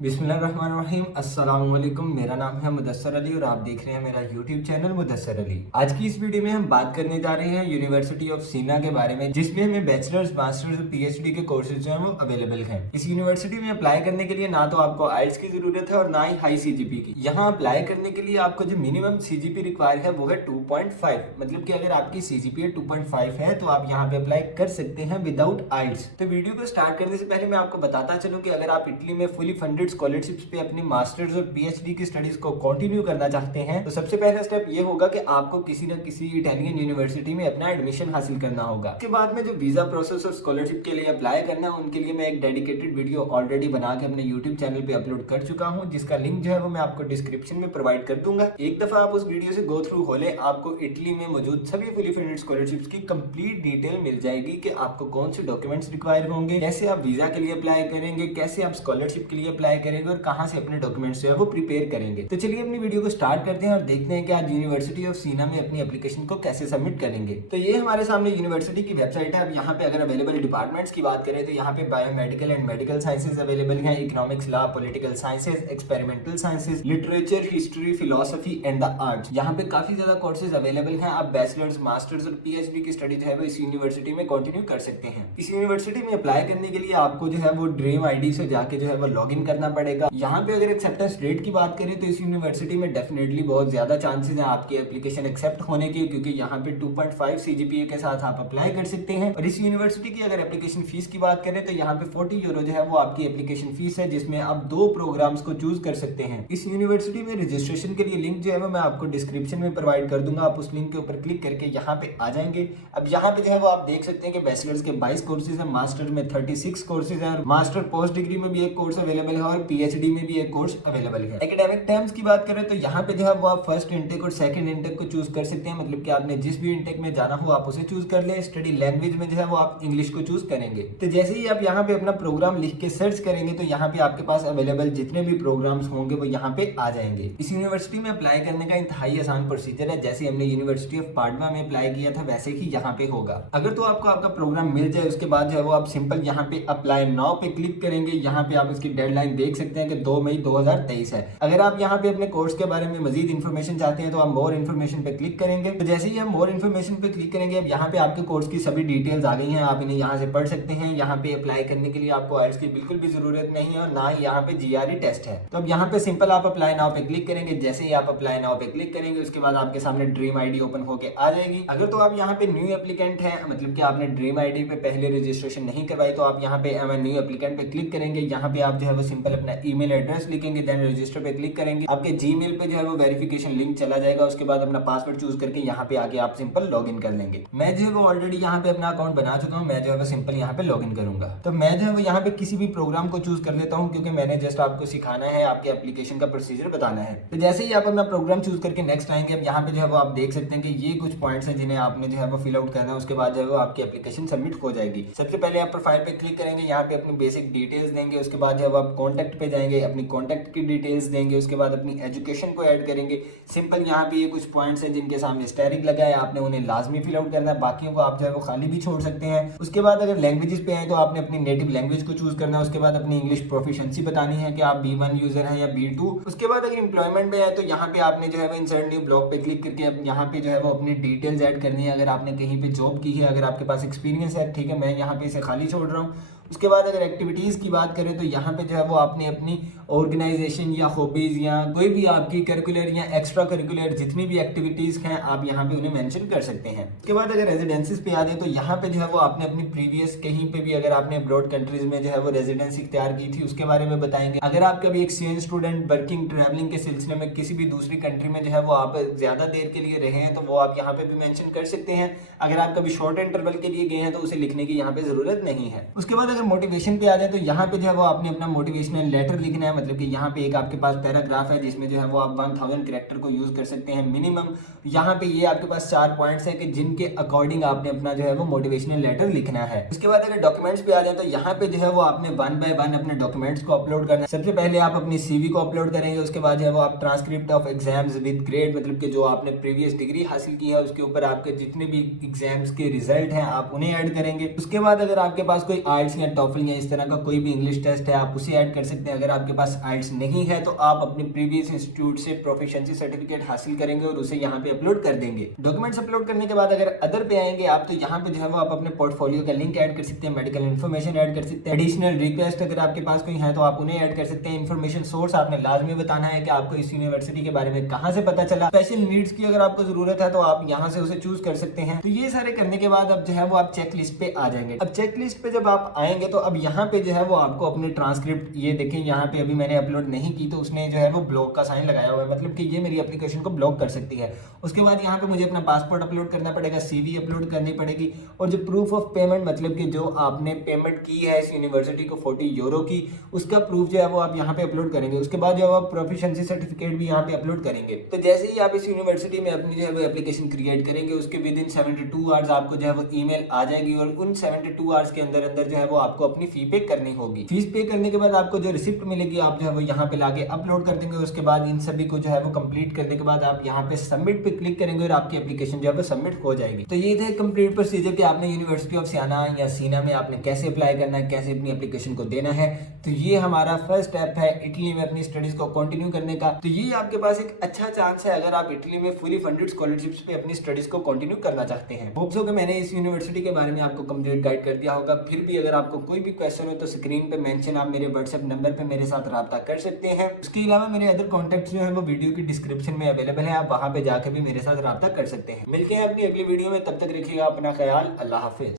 बिस्मिल्लाहिर्रहमानिर्रहीम अस्सलाम वालेकुम। मेरा नाम है मुदस्सर अली और आप देख रहे हैं मेरा यूट्यूब चैनल मुदस्सर अली। आज की इस वीडियो में हम बात करने जा रहे हैं यूनिवर्सिटी ऑफ सीना के बारे में, जिसमें हमें बैचलर्स, मास्टर्स और पीएचडी के कोर्सेज जो हैं वो अवेलेबल हैं। इस यूनिवर्सिटी में अप्लाई करने के लिए ना तो आपको आइल्स की जरूरत है और ना ही हाई सीजीपी की। यहाँ अप्लाई करने के लिए आपको जो मिनिमम सीजीपी रिक्वायर है वो है 2.5, मतलब कि अगर आपकी सीजीपी 2.5 है तो आप यहाँ पे अप्लाई कर सकते हैं विदाउट आइल्स। तो वीडियो को स्टार्ट करने से पहले मैं आपको बताता चलूँ कि अगर आप इटली में फुली फंडेड स्कॉलरशिप्स पे अपनी मास्टर्स और पीएचडी की स्टडीज को कंटिन्यू करना चाहते हैं तो सबसे पहला स्टेप ये होगा कि आपको किसी न किसी इटालियन यूनिवर्सिटी में अपना एडमिशन हासिल करना होगा। उसके बाद में जो वीजा प्रोसेस और स्कॉलरशिप के लिए अप्लाई करना है उनके लिए मैं एक डेडिकेटेड वीडियो ऑलरेडी बना के अपने यूट्यूब चैनल पे अपलोड कर चुका हूँ, जिसका लिंक जो है वो मैं आपको डिस्क्रिप्शन में प्रोवाइड कर दूंगा। एक दफा आप उस वीडियो से गो थ्रू हो ले, आपको इटली में मौजूद सभी फुली फंडेड स्कॉलरशिप्स की कंप्लीट डिटेल मिल जाएगी कि आपको कौन से डॉक्यूमेंट्स रिक्वायर होंगे, कैसे आप वीजा के लिए अप्लाई करेंगे, कैसे आप स्कॉलरशिप के लिए अप्लाई करेंगे और कहाँ से अपने डॉक्यूमेंट्स जो है वो प्रिपेयर करेंगे। तो चलिए अपनी वीडियो को स्टार्ट करते हैं और देखते हैं कि आज यूनिवर्सिटी ऑफ सीना में अपनी एप्लीकेशन को कैसे सबमिट करेंगे। तो ये हमारे सामने यूनिवर्सिटी की वेबसाइट है। अब यहाँ पे अगर अवेलेबल डिपार्टमेंट्स की बात करें तो यहाँ पे biomedical and medical sciences available हैं, economics, law, political sciences, experimental sciences, literature, history, philosophy and the arts. यहाँ पे काफी ज्यादा कोर्सेज अवेलेबल हैं। आप बैचलर्स, मास्टर्स और पीएचडी की स्टडी जो है वो इस यूनिवर्सिटी में कंटिन्यू कर सकते हैं। इस यूनिवर्सिटी में अप्लाई करने के लिए आपको जो है वो ड्रीम आईडी से जाके जो है वो लॉग इन करना पड़ेगा। यहाँ पे अगर एक्सेप्टेंस रेट की बात करें तो इस यूनिवर्सिटी में डेफिनेटली बहुत ज्यादा चांसेस हैं आपकी एप्लीकेशन एक्सेप्ट होने की, क्योंकि यहाँ पे 2.5 सीजीपीए के साथ आप अप्लाई कर सकते हैं। और इस यूनिवर्सिटी की अगर एप्लीकेशन फीस की बात करें तो यहाँ पे 40 यूरो जो है वो आपकी एप्लीकेशन फीस है, जिसमें आप 2 प्रोग्राम्स को चूज कर सकते हैं। इस यूनिवर्सिटी में रजिस्ट्रेशन के लिए लिंक जो है वो मैं आपको डिस्क्रिप्शन में प्रोवाइड कर दूंगा। आप उस लिंक के ऊपर क्लिक करके यहाँ पे आ जाएंगे। अब यहाँ पे जो है वो आप देख सकते हैं कि बैचलर्स के 22 कोर्सेज है, मास्टर में 36 कोर्सेज है और मास्टर पोस्ट डिग्री में भी एक कोर्स अवेलेबल है और पीएचडी में भी एक कोर्स अवेलेबल है। एकेडमिक टर्म्स की बात करें तो यहाँ पे जो है वो आप फर्स्ट इनटेक और सेकंड इनटेक को चूज कर सकते हैं, मतलब कि आपने जिस भी इनटेक में जाना हो आप उसे चूज कर ले। स्टडी लैंग्वेज में जो है वो आप इंग्लिश को चूज करेंगे। तो जैसे ही आप यहाँ पे अपना प्रोग्राम लिख के सर्च करेंगे तो यहाँ पे आपके पास अवेलेबल जितने भी प्रोग्राम्स होंगे वो यहाँ पे आ जाएंगे। इस यूनिवर्सिटी में अप्लाई करने का इंतहाई आसान प्रोसीजर है। जैसे हमने यूनिवर्सिटी ऑफ पाडवा में अप्लाई किया था वैसे ही यहाँ पे होगा। अगर तो आपको आपका प्रोग्राम मिल जाए उसके बाद जो है वो आप सिंपल यहाँ पे अप्लाई नाउ पे क्लिक करेंगे। यहाँ पे आप इसकी डेडलाइन देख सकते हैं कि 2 मई 2023 है। अगर आप यहाँ पे अपने कोर्स के बारे में मजीद इन्फॉर्मेशन चाहते हैं तो आप मोर इन्फॉर्मेशन पे क्लिक करेंगे। तो जैसे ही हम मोर इन्फॉर्मेशन पे क्लिक करेंगे अब यहाँ पे आपके कोर्स की सभी डिटेल्स आ गई हैं, आप इन्हें यहाँ से पढ़ सकते हैं। यहाँ पे अप्लाई करने के लिए आपको आइल्स की बिल्कुल भी जरूरत नहीं है और ना ही यहाँ पे जीआरई टेस्ट है। तो अब यहाँ पे सिंपल आप अप्लाई नाउ पे क्लिक करेंगे। जैसे ही आप अप्लाई नाउ पे क्लिक करेंगे उसके बाद आपके सामने ड्रीम आईडी ओपन होकर आ जाएगी। अगर तो आप यहाँ पे न्यू एप्लीकेंट है, मतलब कि आपने ड्रीम आईडी पे पहले रजिस्ट्रेशन नहीं करवाई, तो आप यहाँ पे न्यू एप्लीकेंट पे क्लिक करेंगे। यहाँ पे आप जो है वो सिंपल अपना ईमेल एड्रेस लिखेंगे, देन रजिस्टर पे क्लिक करेंगे। आपके जीमेल पे जो है वो वेरिफिकेशन लिंक चला जाएगा। उसके बाद अपना पासवर्ड चूज करके यहाँ पे आके आप सिंपल लॉगिन कर लेंगे। मैं जो है वो ऑलरेडी यहाँ पे अपना अकाउंट बना चुका हूँ। मैं जो है वो सिंपल यहाँ पे लॉगिन करूंगा। तो मैं जो है वो यहाँ पे किसी भी प्रोग्राम को चूज कर लेता हूँ, क्योंकि मैंने जस्ट आपको सिखाना है, आपके एप्लीकेशन का प्रोसीजर बताना है। तो जैसे ही आप अपना प्रोग्राम चूज करके नेक्स्ट आएंगे, अब यहाँ पे जो है वो आप देख सकते हैं कि ये कुछ पॉइंट्स हैं जिन्हें आपने जो है वो फिल आउट करना है। उसके बाद जो है वो आपकी एप्लीकेशन सबमिट हो जाएगी। सबसे पहले आप प्रोफाइल पे क्लिक करेंगे, यहाँ पे अपनी बेसिक डिटेल्स देंगे। उसके बाद जो है आप कॉन्टैक्ट पे जाएंगे, अपनी कॉन्टैक्ट की डिटेल्स देंगे। उसके बाद अपनी एजुकेशन को ऐड करेंगे। सिंपल यहाँ पे ये कुछ पॉइंट्स हैं जिनके सामने स्टेरिक लगा है, आपने उन्हें लाजमी फिल आउट करना है, बाकियों को आप जो है वो खाली भी छोड़ सकते हैं। उसके बाद अगर लैंग्वेजेस पे आए तो आपने अपनी नेटिव लैंग्वेज को चूज करना है। उसके बाद अपनी इंग्लिश प्रोफिशिएंसी बतानी है कि आप B1 यूजर हैं या B2। उसके बाद अगर एम्प्लॉयमेंट पे आए तो यहाँ पे आपने जो है वो इंसर्ट न्यू ब्लॉक पे क्लिक करके अब यहाँ पे जो है वो अपनी डिटेल्स ऐड करनी है। अगर आपने कहीं पे जॉब की है, अगर आपके पास एक्सपीरियंस है, ठीक है, मैं यहाँ पे इसे खाली छोड़ रहा हूँ। उसके बाद अगर एक्टिविटीज़ की बात करें तो यहाँ पे जो है वो आपने अपनी ऑर्गेनाइजेशन या हॉबीज या कोई भी आपकी करिकुलर या एक्स्ट्रा करिकुलर जितनी भी एक्टिविटीज़ हैं आप यहाँ पे उन्हें मेंशन कर सकते हैं। उसके बाद अगर रेजिडेंसीज पे आ जाए तो यहाँ पे जो है वो आपने अपनी प्रीवियस कहीं पे भी अगर आपने अब्रॉड कंट्रीज में जो है वो रेजिडेंसी इख्तियार की थी उसके बारे में बताएंगे। अगर आप कभी एक्सचेंज स्टूडेंट वर्किंग ट्रैवलिंग के सिलसिले में किसी भी दूसरी कंट्री में जो है वो आप ज्यादा देर के लिए रहे हैं तो वो आप यहाँ पे भी मेंशन कर सकते हैं। अगर आप कभी शॉर्ट इंटरवल के लिए गए हैं तो उसे लिखने की यहाँ पे जरूरत नहीं है। उसके बाद अगर मोटिवेशन पे आ जाए तो यहाँ पे जो है वो आपने अपना मोटिवेशनल लेटर लिखना है, मतलब कि यहाँ पे एक आपके पास पैराग्राफ है जिसमें जो है वो आप 1000 कैरेक्टर को यूज कर सकते हैं मिनिमम। यहाँ पे ये आपके पास 4 पॉइंट्स है कि जिनके अकॉर्डिंग आपने अपना जो है वो मोटिवेशनल लेटर लिखना है। उसके बाद अगर डॉक्यूमेंट्स पे आ जाए तो यहाँ पे जो है वो आपने 1 बाय 1 अपने डॉक्यूमेंट्स को अपलोड करना है। सबसे पहले आप अपनी सीवी को अपलोड करेंगे। उसके बाद जो है वो आप transcript of exams with grade, मतलब कि जो आपने प्रीवियस डिग्री हासिल की है उसके ऊपर आपके जितने भी एग्जाम्स के रिजल्ट हैं आप उन्हें ऐड करेंगे। उसके बाद अगर आपके पास कोई आइल्स या टॉफल या इस तरह का कोई भी इंग्लिश टेस्ट है आप उसे ऐड कर सकते हैं। अगर आपके पास पास आइल्स नहीं है तो आप अपने प्रीवियस इंस्टीट्यूट से प्रोफिशिएंसी सर्टिफिकेट हासिल करेंगे और उसे यहाँ पे अपलोड कर देंगे। डॉक्यूमेंट्स अपलोड करने के बाद अगर अदर पे आएंगे आप, तो यहाँ पे जो है वो आप अपने पोर्टफोलियो का लिंक ऐड कर सकते हैं, मेडिकल इन्फॉर्मेशन ऐड कर सकते हैं, एडिशनल रिक्वेस्ट अगर आपके पास कोई है तो आप उन्हें ऐड कर सकते हैं। इन्फॉर्मेशन सोर्स आपने लाजमी बताना है कि आपको इस यूनिवर्सिटी के बारे में कहाँ से पता चला। स्पेशल नीड्स की अगर आपको जरूरत है तो आप यहाँ से उसे चूज कर सकते हैं। तो ये सारे करने के बाद अब जो है वो आप चेक लिस्ट पे आ जाएंगे। अब चेक लिस्ट पे जब आप आएंगे तो अब यहाँ पे जो है वो आपको अपने ट्रांसक्रिप्ट, ये देखें यहाँ पे अभी मैंने अपलोड नहीं की तो उसने जो है वो ब्लॉक का साइन लगाया हुआ है, मतलब कि ये मेरी एप्लीकेशन को ब्लॉक कर सकती है। उसके बाद यहाँ पे मुझे अपना पासपोर्ट अपलोड करना पड़ेगा, सीवी अपलोड करनी पड़ेगी, और जो प्रूफ ऑफ पेमेंट, मतलब कि जो आपने पेमेंट की है इस यूनिवर्सिटी को 40 यूरो की, उसका प्रूफ जो है वो आप यहाँ पे अपलोड करेंगे। उसके बाद जो है आप प्रोफिशिएंसी सर्टिफिकेट भी यहाँ पे अपलोड करेंगे। तो जैसे ही आप इस यूनिवर्सिटी में अपनी जो है वो एप्लीकेशन क्रिएट करेंगे, उसके विद इन 72 आवर्स आपको जो है वो ईमेल आ जाएगी, और उन 72 आवर्स के अंदर अंदर जो है वो आपको अपनी फी पे करनी होगी। फीस पे करने के बाद आपको जो रिसिप्ट मिलेगी आप जो है वो यहाँ पे लाके अपलोड कर देंगे। उसके बाद इन सभी को जो है वो कंप्लीट करने के बाद आप यहाँ पे सबमिट पे क्लिक करेंगे और आपकी एप्लीकेशन जो है वो सबमिट हो जाएगी। तो ये था कंप्लीट प्रोसीजर कि आपने यूनिवर्सिटी ऑफ सियाना या सीना में आपने कैसे अप्लाई करना है, कैसे अपनी एप्लीकेशन को देना है। तो ये हमारा फर्स्ट स्टेप है इटली में अपनी स्टडीज को कंटिन्यू करने का। तो ये आपके पास एक अच्छा चांस है अगर आप इटली में फुली फंडेड स्कॉलरशिप्स पे अपनी स्टडीज को कंटिन्यू करना चाहते हैं। होप्स हो कि मैंने इस यूनिवर्सिटी के बारे में आपको कंप्लीट गाइड कर दिया होगा। फिर भी अगर आपको कोई भी क्वेश्चन हो तो स्क्रीन पे मेंशन आप मेरे व्हाट्सएप नंबर पे मेरे साथ राब्ता कर सकते हैं। उसके अलावा मेरे अदर कॉन्टैक्ट्स जो है वो वीडियो की डिस्क्रिप्शन में अवेलेबल है, आप वहां पे जाकर भी मेरे साथ राब्ता कर सकते हैं। मिलते हैं अपनी अगली वीडियो में, तब तक रखिएगा अपना ख्याल। अल्लाह हाफिज।